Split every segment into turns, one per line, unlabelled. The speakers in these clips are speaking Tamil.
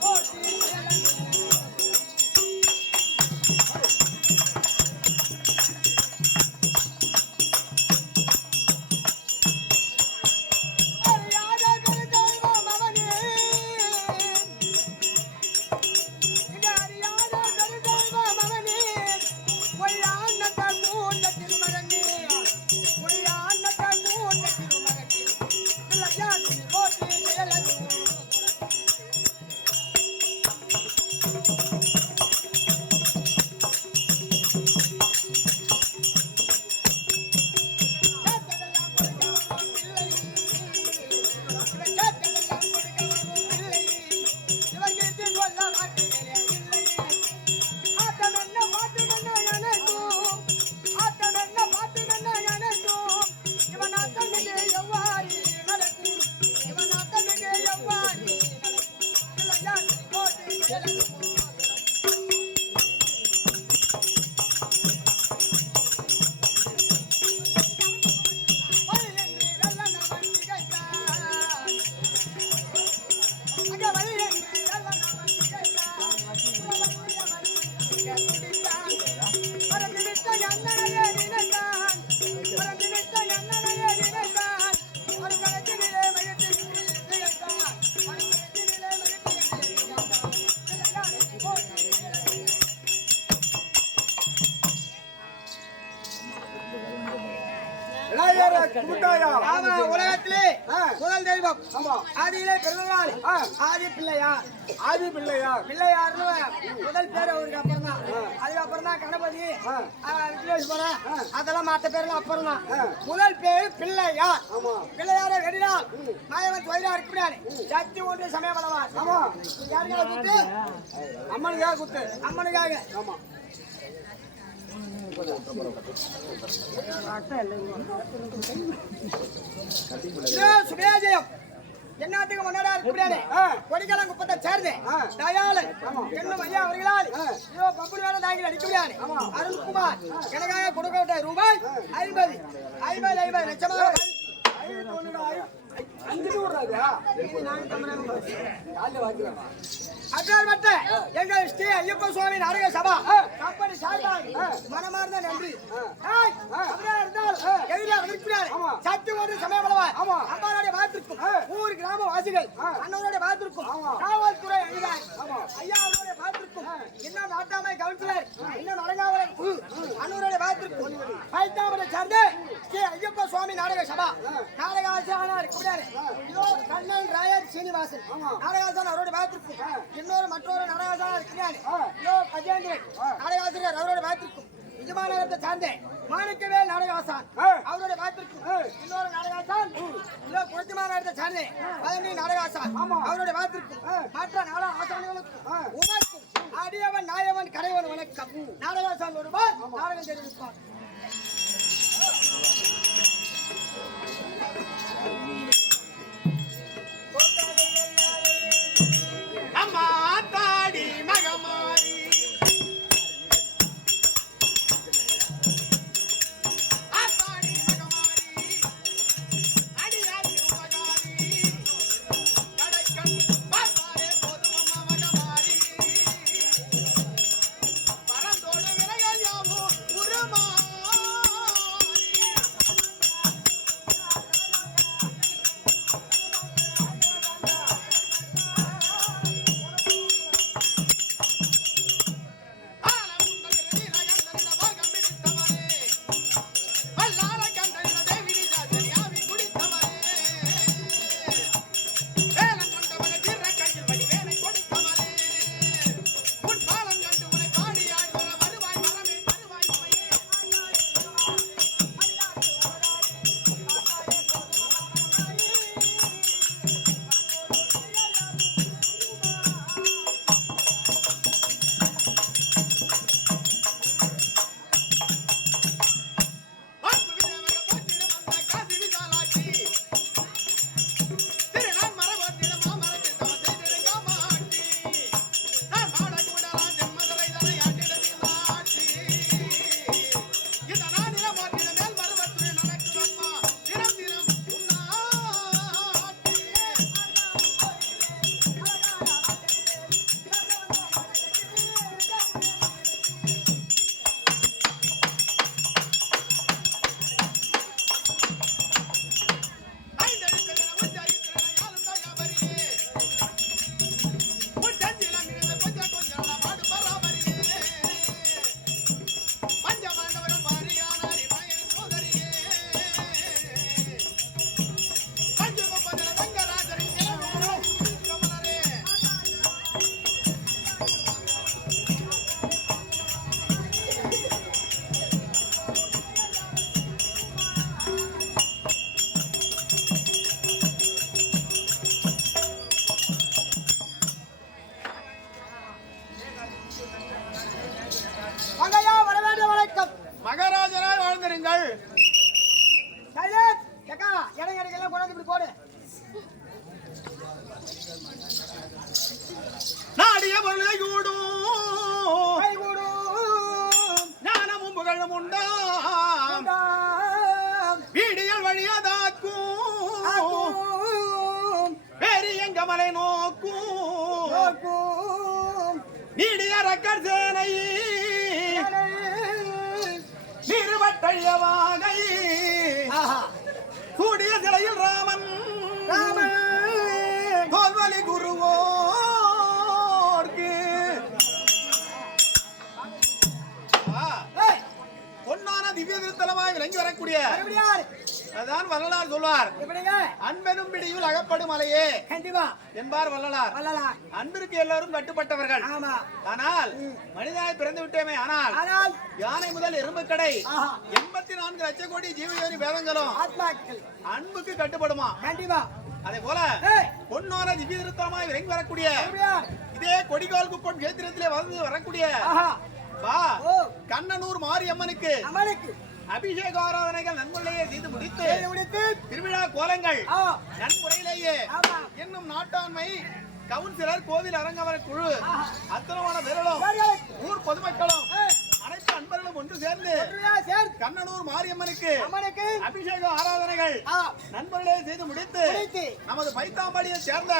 Oh,
விநாயகர் உலகத்திலே. முதல் தெய்வம். ஆதியிலே பிறந்தநாள்
ஆ.
ஆதி பிள்ளையார்
ஆதி பிள்ளையார்
பிள்ளையார்னு முதல் பேர் அவருக்கு அப்புறம் தான் அதுக்கப்புறம் தான் கணபதி விக்னேஸ்வரன் அதெல்லாம் மற்ற பேர்லாம் அப்புறம் தான். முதல் பேர் பிள்ளையார் பிள்ளையார வெடினால் மாயவன் தொழிலா இருக்கிறாரு சக்தி ஒன்று சமய பலவான்
ஆமா.
யாருக்காக குத்து?
அம்மனுக்கா குத்து.
அம்மனுக்காக.
ஆமா.
இதோ சுபேஜயம் என்னாட்டுக்கு முன்னாடி இருக்கிறாரு
ஆ.
குப்பத்தை சேர்ந்து தயாளன் என்னும் ஐயா அவர்களால்
ஆ.
இதோ வேலை தாங்கி அடிக்கிறாரு அருண்குமார் எனக்காக கொடுக்க ரூபாய் ஐம்பது ஐம்பது ஐம்பது லட்சமாக
ஐநூத்தி அஞ்சு விடுறாதா காலைல வாங்கிக்கிறேன்
அற்றார்பட்ட எங்கள் ஸ்ரீ ஐயப்ப சுவாமி நாடக சபா. கம்பெனி சார்பாக மனமார்ந்த நன்றி. இருந்தால் எதிரியா இருக்கிறார்
ஆமா.
சக்தி ஒன்று
ஆமா.
அம்மாவுடைய ஊர் கிராம வாசிகள் அண்ணனுடைய
ஆமா.
காவல்துறை
ஆமா.
ஐயா அவருடைய பாத்திருக்கும் இன்னும் நாட்டாமை கவுன்சிலர் இன்னும் அடங்காவலர் குழு அண்ணனுடைய பாத்திருக்கும் பைத்தாமரை சார்ந்து சுவாமி நாடக சபா. நாடக ஆசிரியர் இருக்கிறார் இதோ கண்ணன் ராயர் சீனிவாசன். நாடகாசன் அவருடைய பாத்திருக்கும் இன்னொரு மற்றொரு நாடகாசன் இருக்கிறார் இதோ கஜேந்திரன். நாடகாசிரியர் அவருடைய பாத்திருக்கும் விஜயமாநகரத்தை சார்ந்த மாணிக்கவேல் நாடகாசான் அவருடைய பாத்திருக்கும் இன்னொரு நாடகாசான் இதோ குளத்திமாநகரத்தை சார்ந்த பழனி நாடகாசான் அவருடைய பாத்திருக்கும் மற்ற நாடக ஆசான்களுக்கும் உமக்கும் அடியவன் நாயவன் கடைவன் வணக்கம். நாடகாசான் ஒருவர் நாடகம் தெரிவிப்பார்.
Música நாடிய பொருளை கூடும் ஞானமும் புகழும் உண்டாம். வீடியல் வழியதாக்கும்
ஆக்கும்.
பெரியங்கமலை நோக்கும். நீடிய ரக்கர் சேனை. நிறுவட்டழிய வாகை சிலையில் ராமன்
ராமன்.
தோல்வலி குருவோர்க்கு பொன்னான திவ்ய திருத்தலமாய் விளங்கி வரக்கூடிய? அதான் வள்ளலார் சொல்வார்? அன்பெனும் பிடியில் அகப்படும் மலையே
கண்டிப்பா.
என்பார் வள்ளலார்.
வள்ளலார்.
அன்பிற்கு எல்லாரும் கட்டுப்பட்டவர்கள்.
ஆமா.
ஆனால் மனிதனாய் பிறந்து விட்டேமே ஆனால்
ஆனால்
யானை முதல் எறும்பு கடை. எண்பத்தி நான்கு லட்ச கோடி ஜீவயோனி வேதங்களும் அன்புக்கு கட்டுப்படுமா?
கண்டிப்பா.
அதே போல
ஏய்,
பொன்னான திவ்ய திருத்தலமாய் விளங்கி வரக்கூடிய? இதே கொடிகால் குப்பம் கேத்திரத்திலே வந்து வரக்கூடிய. வா கண்ணனூர் மாரியம்மனுக்கு அபிஷேக ஆராதனைகள் நன்முறையிலேயே செய்து முடித்து
முடித்து
திருவிழா கோலங்கள் நன்முறையிலேயே என்னும் நாட்டாண்மை கவுன்சிலர் கோவில் அரங்கவர குழு. அத்தனமான
யார்களுக்கு?
ஊர் பொதுமக்களும் அனைத்து அன்பர்களும் ஒன்று சேர்ந்து கண்ணனூர் மாரியம்மனுக்கு
அமலுக்கு
அபிஷேக ஆராதனைகள் நண்பர்களே செய்து முடித்து நமது பைத்தாம்பாடியை சேர்ந்த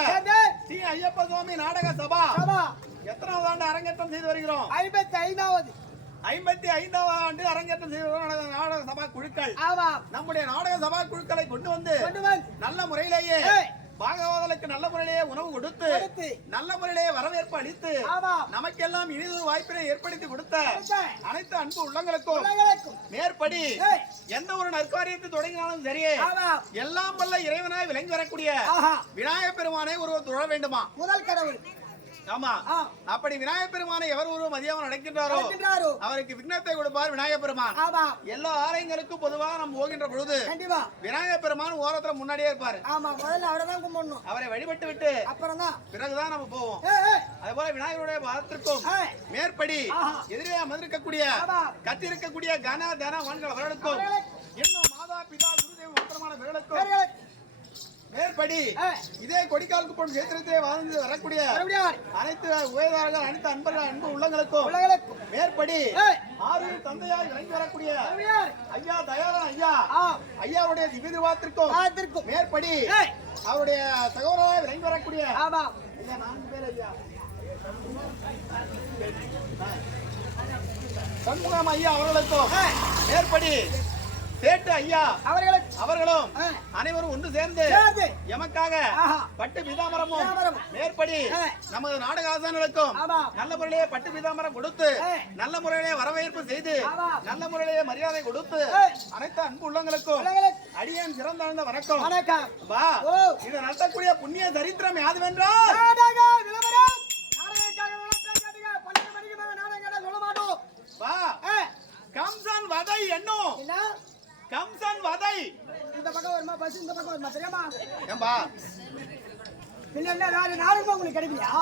ஸ்ரீ ஐயப்ப சுவாமி நாடக சபா
சபா.
எத்தனாவது ஆண்டு அரங்கேற்றம் செய்து வருகிறோம்?
ஐம்பத்தி ஐந்தாவது.
ஐம்பத்தி ஐந்தாவது ஆண்டு அரங்கேற்றம் செய்து வரும் நாடக- நாடக சபா குழுக்கள் நம்முடைய நாடக சபா குழுக்களை கொண்டு வந்து நல்ல முறையிலேயே. பாகவதலுக்கு நல்ல முறையிலேயே உணவு கொடுத்து. நல்ல முறையிலேயே வரவேற்பு அளித்து நமக்கெல்லாம் இனிதொரு வாய்ப்பினை ஏற்படுத்தி கொடுத்த. அனைத்து அன்பு உள்ளங்களுக்கும் மேற்படி. எந்த ஒரு நற்காரியத்தை தொடங்கினாலும் சரியே
ஆமா
எல்லாம் வல்ல இறைவனாய் விளங்கி வரக்கூடிய
ஆஹா
விநாயகப் பெருமானை ஒருவர் தொழ வேண்டுமா
முதல் கடவுள்
ஆமா. அப்படி விநாயகப் பெருமானை எவர் ஒருவர் மதியாமல் நடக்கின்றாரோ? அவருக்கு விக்னத்தை கொடுப்பார் விநாயகப் பெருமான்
ஆமா
எல்லா ஆலயங்களுக்கும் பொதுவாக நம்ம போகின்ற பொழுது
கண்டிப்பா
விநாயகப் பெருமான் ஓரத்துல முன்னாடியே இருப்பாரு
ஆமா முதல்ல அவரை கும்பிடணும்
அவரை வழிபட்டு விட்டு
அப்புறம் தான்
பிறகுதான் நம்ம போவோம் அதே போல விநாயகருடைய பாதத்திற்கும்
ஏய்,
மேற்படி. எதிரே அமர்ந்திருக்கக்கூடிய
ஆமா.
கத்திருக்கக்கூடிய கன தன வான்கள் அவர்களுக்கும். இன்னும் மாதா பிதா குருதேவ மாத்திரமான விரலுக்கும். மேற்படி இதே கொடிக்கால் குப்பம் கேத்திரத்திலே வாழ்ந்து வரக்கூடிய? அனைத்து உயர்ந்தார்கள் அனைத்து அன்பர்கள் அன்பு உள்ளங்களுக்கும்
உலகளுக்கும்.
மேற்படி ஆறு தந்தையாய் விளங்கி வரக்கூடிய? ஐயா தயாரன் ஐயா ஐயாவுடைய திவ்யதிருவாத்திற்கும்
பார்த்திருக்கும்.
மேற்படி அவருடைய சகோதராய் விளங்கி வரக்கூடிய
ஆமா
ஐயா நான்கு பேர் ஐயா சண்முகம் ஐயா அவர்களுக்கும் மேற்படி சேட்டு ஐயா அவர்களும்
ஏய்,
அனைவரும் ஒன்று சேர்ந்து. எமக்காக. பட்டு பீதாமரமும். மேற்படி. நமது நாடக ஆசான்களுக்கும்
ஆமா.
நல்ல முறையிலே பட்டு பீதாமரம் கொடுத்து. நல்ல முறையிலே வரவேற்பு செய்து. நல்ல முறையிலே மரியாதை கொடுத்து. அனைத்து அன்பு உள்ளங்களுக்கும். அடியேன் சிறந்தாழ்ந்த வணக்கம்
வணக்கம்
வா. இது நடத்தக்கூடிய புண்ணிய சரித்திரம் யாதுவென்றால். வா கம்சன் வதை என்னும்
என்ன?
கம்சன் வதை.
இந்த பக்கம் வருமா பஸ் இந்த பக்கம் வருமா தெரியுமா?
ஏம்பா?
பின்ன என்ன வேற நாடகம் உங்களுக்கு கிடைக்கலையா?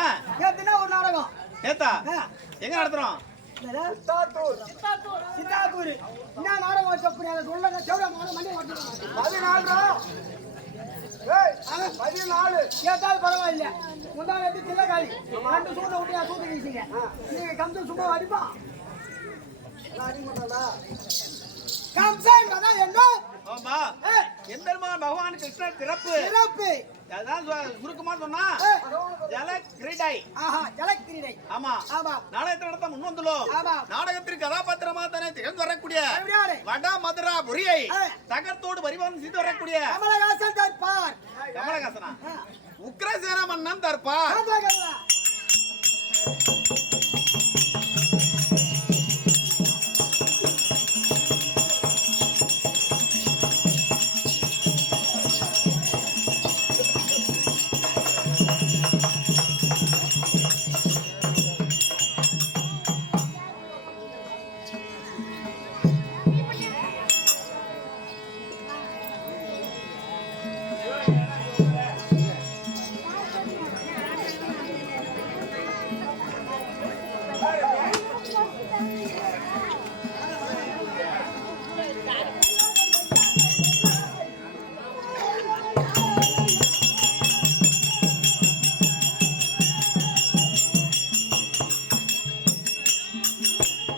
ஏன்?
நேத்துனா ஒரு நாடகம்?
நேத்தா?
ஆ,
எங்க நடத்துறோம்?
சித்தாத்தூர். என்ன நாடகம் வச்ச புரியாத சொல்லுங்க செவ்வா மாடு மண்டி ஓட்டுறாங்க
பதினாலு. ஏய், பதினாலு.
ஏத்தாலும் பரவாயில்ல. முந்தா நேரத்து சில்லக்காரி ரெண்டு சூட்டை விட்டு என் சூட்டு வீசிங்க நீங்க சும்மா அடிப்பா என்ன?
ஆமா.
ஏய்,
எம்பெருமான் பகவான் கிருஷ்ணர் பிறப்பு.
சிறப்பு
அதான் சுருக்கமா சொன்னா ஜல கிரீடை
ஆஹா ஜலக்கிரீடை.
ஆமா.
ஆமா.
நாடகத்தை நடத்த முன் வந்துள்ளோம்
ஆமா.
நாடகத்திற்கு கதாபாத்திரமா தானே திகழ்ந்து வரக்கூடிய வட மதுரா புரியை
ஏய்.
தகர்த்தோடு பரிவாரம் செய்து வரக்கூடிய
கமலஹாசன் தற்பார்.
கமலஹாசனா? உக்ரசேன மன்னன்
கமலா.